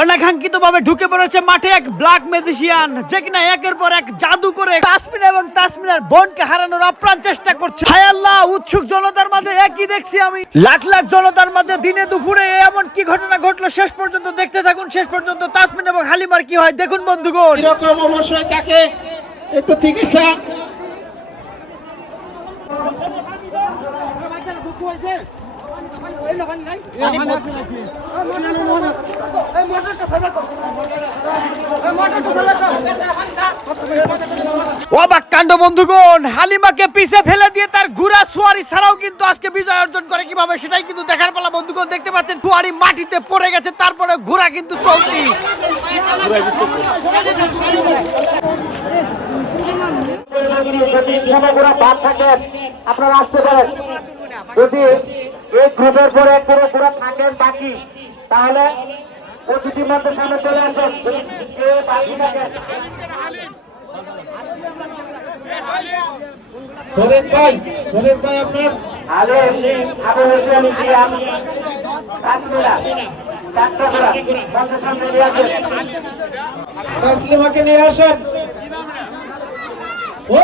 অনাকাঙ্ক্ষিতভাবে ঢুকে পড়েছে মাঠে এক ব্ল্যাক ম্যাজিশিয়ান, যে কিনা একের পর এক জাদু করে তাসমিন এবং তাসমিনের বোনকে হারানোর আপ্রাণ চেষ্টা করছে। হায় আল্লাহ, উৎসুক জনতার মাঝে একই দেখছি আমি, লাখ লাখ জনতার মাঝে দিনে দুপুরে এমন কি ঘটনা ঘটলো শেষ পর্যন্ত দেখতে থাকুন। শেষ পর্যন্ত তাসমিন এবং হালিমার কি হয় দেখুন বন্ধুগণ। এরকম অবশ্যই তাকে একটু চিকিৎসা অবাক কাণ্ড বন্ধুগণ, হালিমাকে পিছে ফেলে দিয়ে তার ঘোড়া সোয়ারি ছাড়াও কিন্তু আজকে বিজয় অর্জন করে কিভাবে সেটাই কিন্তু দেখার পালা বন্ধুগণ। দেখতে পাচ্ছেন সোয়ারি মাটিতে পড়ে গেছে, তারপরে ঘোড়া কিন্তু চলতি। আপনারা আসতে পারেন, যদি এই গ্রুপের পরে পুরো পুরো থাকেন বাকি, তাহলে অতিথি মধ্যে সামনে চলে আসেন। শরীফ ভাই আপনার আবু হোসেন সিয়াম কাশ্মীরা চারটা ঘোড়া মঞ্চের সামনে নিয়ে আসেন। তাসলিমাকে নিয়ে আসেন। ও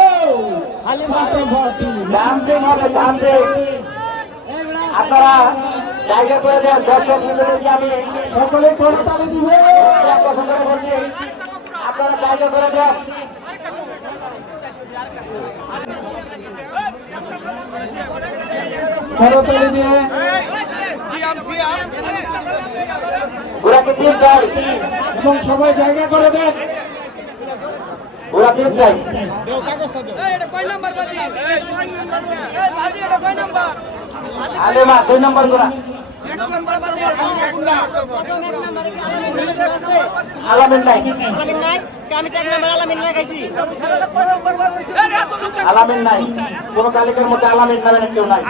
জাম্পিং হবে, জাম্পিং। আপনারা জায়গা করে দেন, দর্শক মন্ডলীকে আমি সকলে করতালি দিবে। পছন্দ করে বলছি, আপনারা জায়গা করে দেন। করতালি দিয়ে ঘোড়াকে টিম চাই এবং সবাই জায়গা করে দেন। ঘোড়া টিম চাই। আলেমা 2 নম্বর ঘোড়া, আলামিন নাই, আলামিন নাই, কোন তালিকার মধ্যে আলামিন নামের কেউ নাই।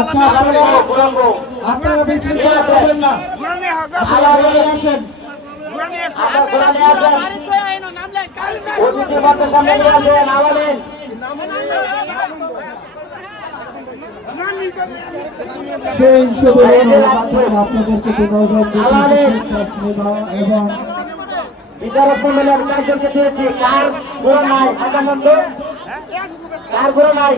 আচ্ছা আপনারা বিশৃঙ্খলা করবেন না, আপনারা আসেন। ঘোড়া নিয়ে আসেন, অতিথির মধ্যে সামনে নিয়ে আসেন। আলামিন সেই আপনাদেরকে এবং বিচারক মন্ডলী আমি চারজনকে দিয়েছি। কার ঘোড়া নাই সাধারণত, কার ঘোড়া নাই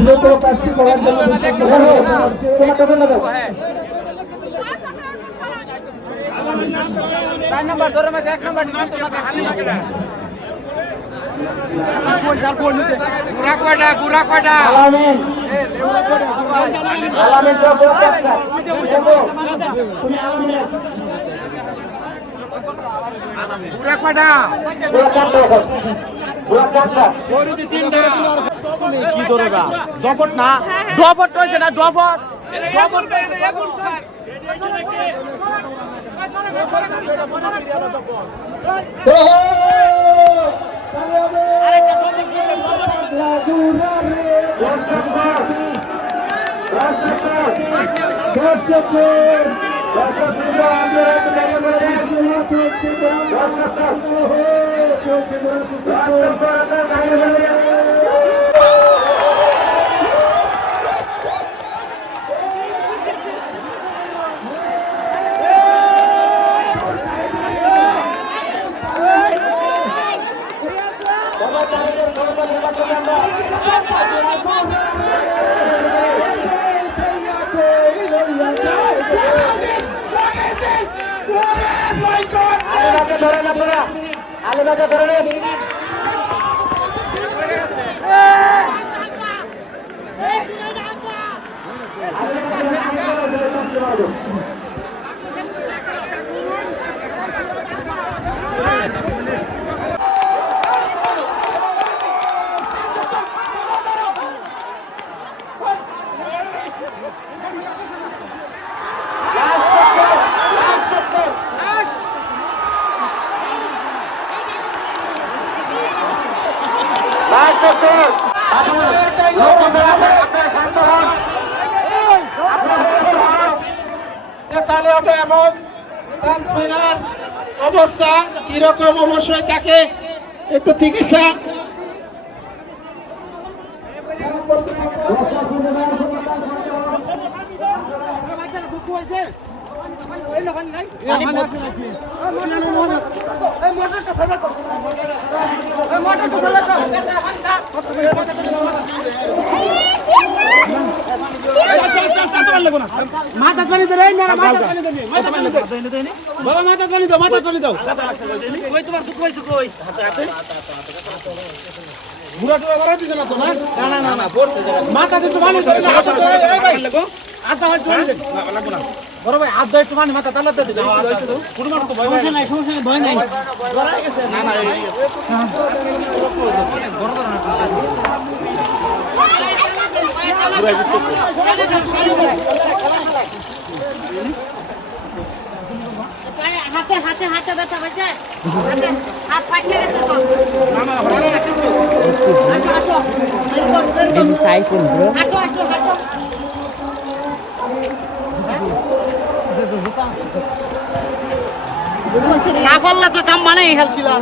দ্রুত কাজটি করার জন্য আলামিন, আলামিন তো ঘোড়া চারটা। তুমি আলামিনের ঘোড়া চারটা এখন, ঘোড়া চারটা। কি ধরবা ডবট না, ডবট হইছে না, ডবট ডবট আলেমাকে ধরেন, আপনারা আলেমাকে ধরে নেন। তাহলে হবে এমন তাসমিনার অবস্থা কিরকম, অবশ্যই তাকে একটু চিকিৎসা মাথা পানি দে রে মেরা মাথা পানি দে মাথা পানি দে বাবা মাথা পানি দাও মাথা পানি দাও কই তোমার দুঃখ হইছে কই বুড়া টুরা বাড়া দিছ না তো না না না না পড়তে যাবে মাথা দিতে পানি ধরে না হাত ধরে এই ভাই আধা হাত ধরে লাগো না বড় ভাই হাত ধরে একটু পানি মাথা তালাতে দে পুরো মার তো ভয় নাই সমস্যা নাই ভয় নাই ধরা গেছে না না বড় ধরনের হাতে হাতে হাতে ব্যথা হয়েছে হাতে হাত ফাটে গেছে সব আসো হাঁটো হাঁটো হাঁটো না পারলে তো কাম বানাই খেলছিলাম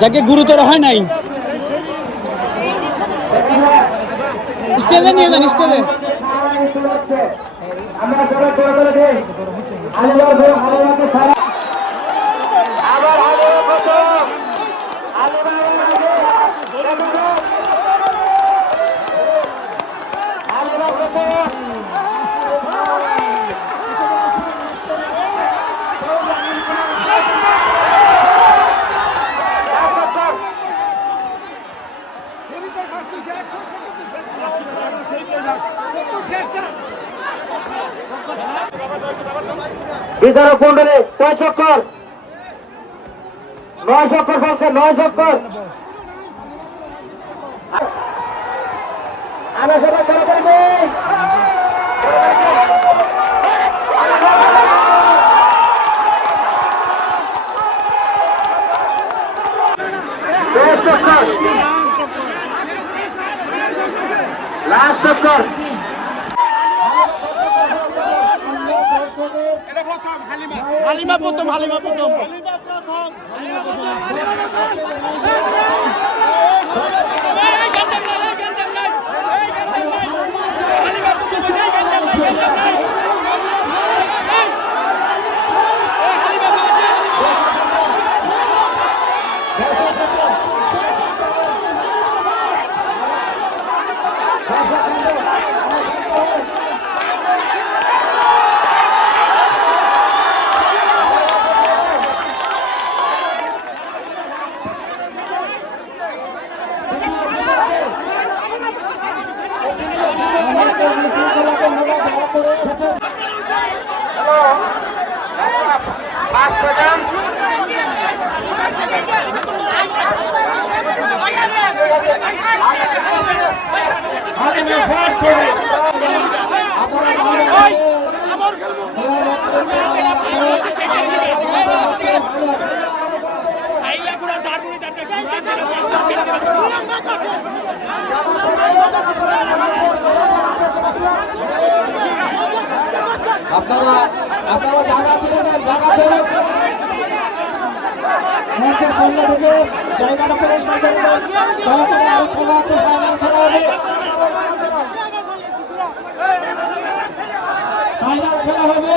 যাকে গুরুতর হয় নাই স্টেজে নিয়ে যান স্টেজে আমরা সবাই করে করে দেই আলিবাকে সারা আবার আলিবা কত আলিবা আলিবা কত বিচারক মন্ডলী 9 চক্কর চলছে 9 চক্কর আমরা সবাই করে করবে লাস্ট চক্কর হালিমা প্রথম আপনারা জায়গা ছেড়ে দেন, জায়গা ছেড়ে মঞ্চের সামনে থেকে জায়গাটা পরিষ্কার করে দেন। তারপরে আরো খেলা আছে, ফাইনাল খেলা হবে, ফাইনাল খেলা হবে।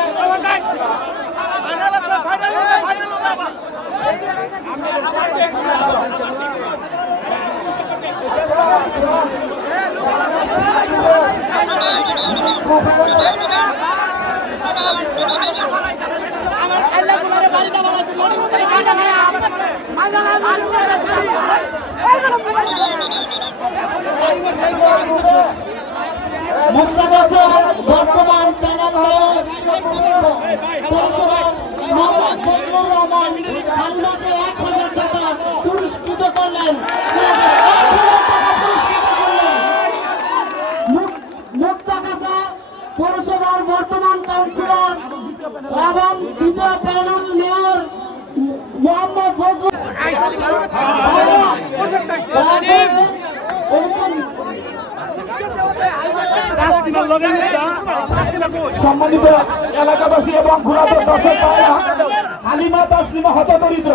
মুক্তাগাছার বর্তমান প্যানেল পৌরসভা মোহাম্মদ ফজলুর রহমান খান্নাকে 1000 টাকা পুরস্কৃত করলেন। মুক্তাগাছা পৌরসভার বর্তমান কাউন্সিলর এবং দ্বিতীয় প্যানেল মেয়র মোহাম্মদ ফজলুর সম্মানিত এলাকাবাসী এবং ঘোরাদের দর্শক ভাইরা, হালিমা তাসলিমা হতদরিদ্র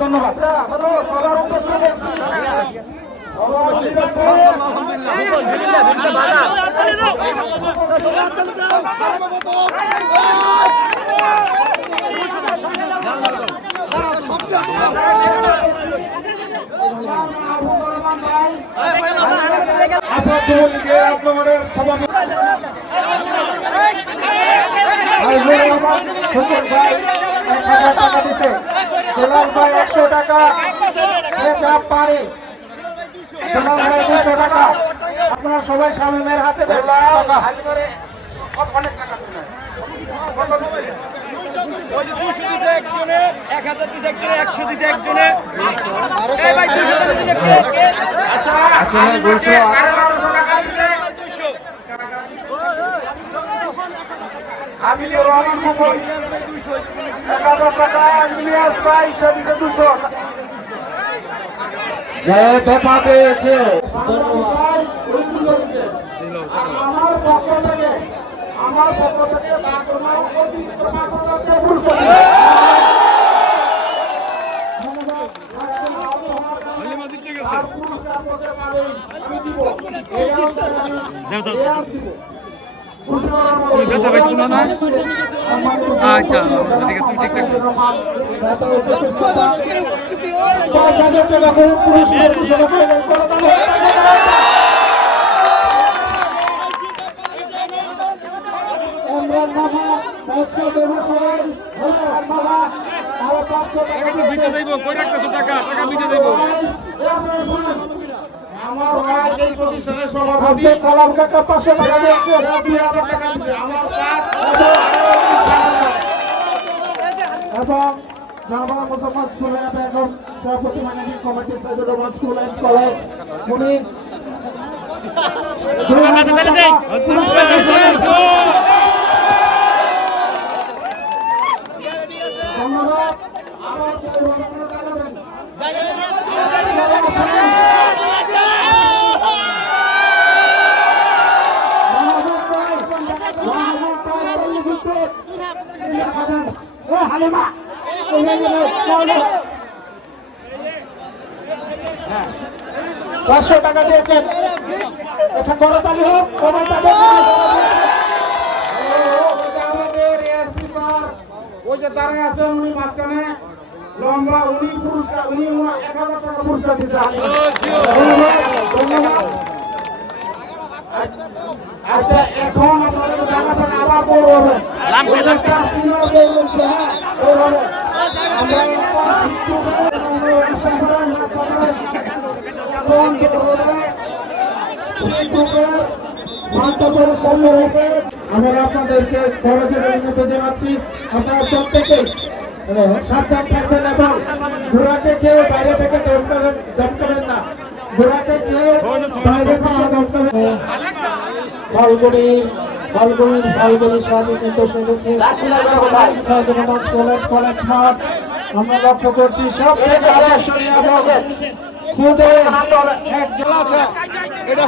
ধন্যবাদ। আশা যুবলীগের আপনাদের সভাপতি টাকা দিছে, দুলাল ভাই 100 টাকা, চাপ পারে দুলাল ভাই 200 টাকা। আপনারা সবাই শামীমের হাতে দেন টাকা। অনেক টাকা দিছে। আমি রহমান মোহাম্মদ 1000 টাকা, ইলিয়াস ভাই 200 ব্যথা পেয়েছে। আমার পক্ষ থেকে অতিরিক্ত 5,000 টাকা পুরস্কার। আমি দিব আচ্ছা ঠিক আছে, তুমি ঠিকঠাক 5,000 টাকা করে পুরস্কার ঘোষণা করলেন। ইমরান মামা 500 ব্যবসায়ী, ইমরান মামা আরো 500 টাকা বিচে দেব, কই রাখতেছো টাকা? টাকা বিচে দেব। আমার ভাই এই প্রতিষ্ঠানের সভাপতি আব্দুল কালাম কাকা 500 টাকা দিয়েছেন। 2,000 টাকা দিচ্ছে। আমার কাজ এবং জামা মোসাম্মদ সুরাইয়া বেগম সভাপতি managing committee Saidur Rahman school and college, উনি 2,000 টাকা পুরস্কার দিয়েছেন। ধন্যবাদ। আমার পরিবারের টাকা দেন। হালিমা 500 টাকা দিয়েছেন। এটা করতালি হোক, করতালি হোক। আমাদের এসপি স্যার ওই যে দাঁড়ায় আছেন, উনি মাঝখানে লম্বা, উনি পুরস্কার, উনি 1,000 টাকা পুরস্কার দিতে। ধন্যবাদ। আচ্ছা, এখন আপনাদের জায়গা থেকে আবার বড় হবে। ওদের কাজ কিনে বড় হচ্ছে, হ্যাঁ, বড় হবে। আমরা আপনাদেরকে করজোড়ে বিনীত জানাচ্ছি। আপনারা প্রত্যেকে সাবধান থাকবেন এবং ঘোড়াকে কেউ বাইরে থেকে দমকাবেন না। ঘোড়াকে কেউ বাইরে থেকে দমকাবেন। ফাল্গুনি সাজে কিন্তু সেজেছে কলেজ মাঠ। আমরা লক্ষ্য করছি সব থেকে আকর্ষণীয় এবং খুদে একজন এটা